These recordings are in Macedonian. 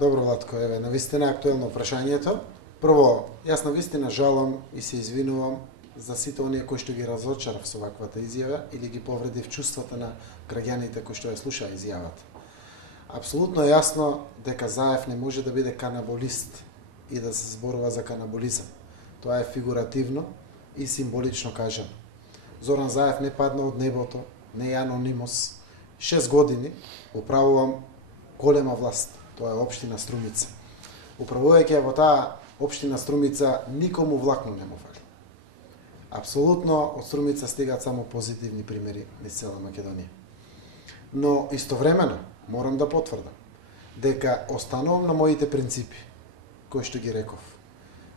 Добро, Владко, еве, навистина е актуелно прашањето. Прво, јас навистина жалам и се извинувам за сите оние кои што ги разочарав со ваквата изјава или ги повредив чувствата на граѓаните кои што ја слушаа изјавата. Апсолутно е јасно дека Заев не може да биде канаболист и да се зборува за канаболизам. Тоа е фигуративно и символично кажано. Зоран Заев не падна од небото, не е анонимус. 6 години управувам голема власт. Тоа е општина Струмица. Управувајќи во таа општина Струмица, никому влакно не му фали. Апсолутно од Струмица стигаат само позитивни примери низ цела Македонија. Но истовремено морам да потврдам дека останувам на моите принципи, кои што ги реков.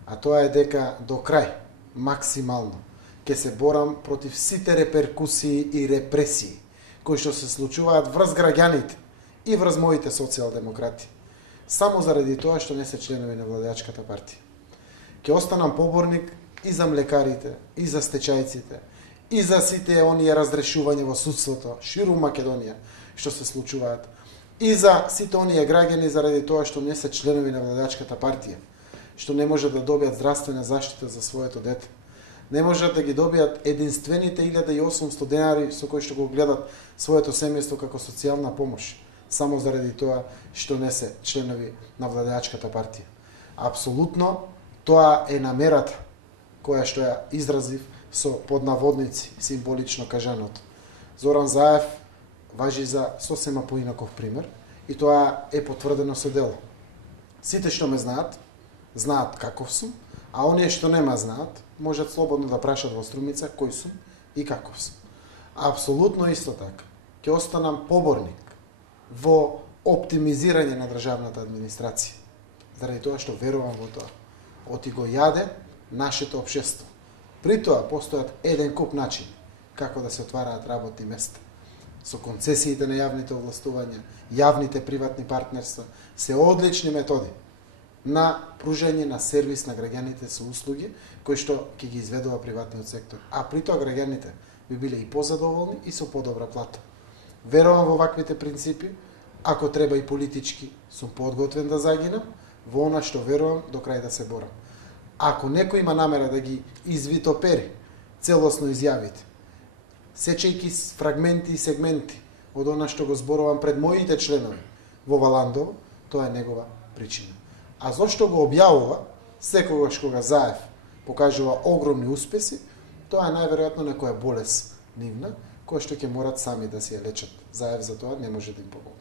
А тоа е дека до крај, максимално, ќе се борам против сите реперкусии и репресии кои што се случуваат врз граѓаните и врз моите социјалдемократи, само заради тоа што не се членови на владеачката партија. Ќе останам поборник и за млекарите, и за стечајците, и за сите оние разрешувања во судството, ширум Македонија, што се случуваат, и за сите оние граѓани заради тоа што не се членови на владеачката партија, што не може да добијат здравствена заштита за своето дете. Не можат да ги добијат единствените 1800 денари со кои што го гледат своето семејство како социјална помош, само заради тоа што не се членови на владеачката партија. Апсолутно, тоа е намерата која што ја изразив со поднаводници, символично кажаното. Зоран Заев важи за сосема поинаков пример и тоа е потврдено со дело. Сите што ме знаат, знаат каков сум, а оние што нема знаат, можат слободно да прашат во Струмица кој сум и каков сум. Апсолутно исто така, ќе останам поборник во оптимизирање на државната администрација, заради тоа што верувам во тоа. Оти го јаде нашето општество. При тоа постојат еден куп начини како да се отвараат работни места. Со концесиите на јавните овластувања, јавните приватни партнерства, се одлични методи на пружање на сервис на граѓаните со услуги кои што ќе ги изведува приватниот сектор. А при тоа граѓаните би биле и позадоволни и со подобра плата. Верувам во ваквите принципи, ако треба и политички, сум подготвен да загинам, во она што верувам до крај да се борам. Ако некој има намера да ги извитопери целосно изјавите, сечејќи фрагменти и сегменти од она што го зборувам пред моите членови во Валандово, тоа е негова причина. А зошто го објавува, секогаш кога Заев покажува огромни успеси, тоа е најверојатно некоја болест нивна, која што ќе морат сами да си ја лечат. Заев за тоа не може да им помогне.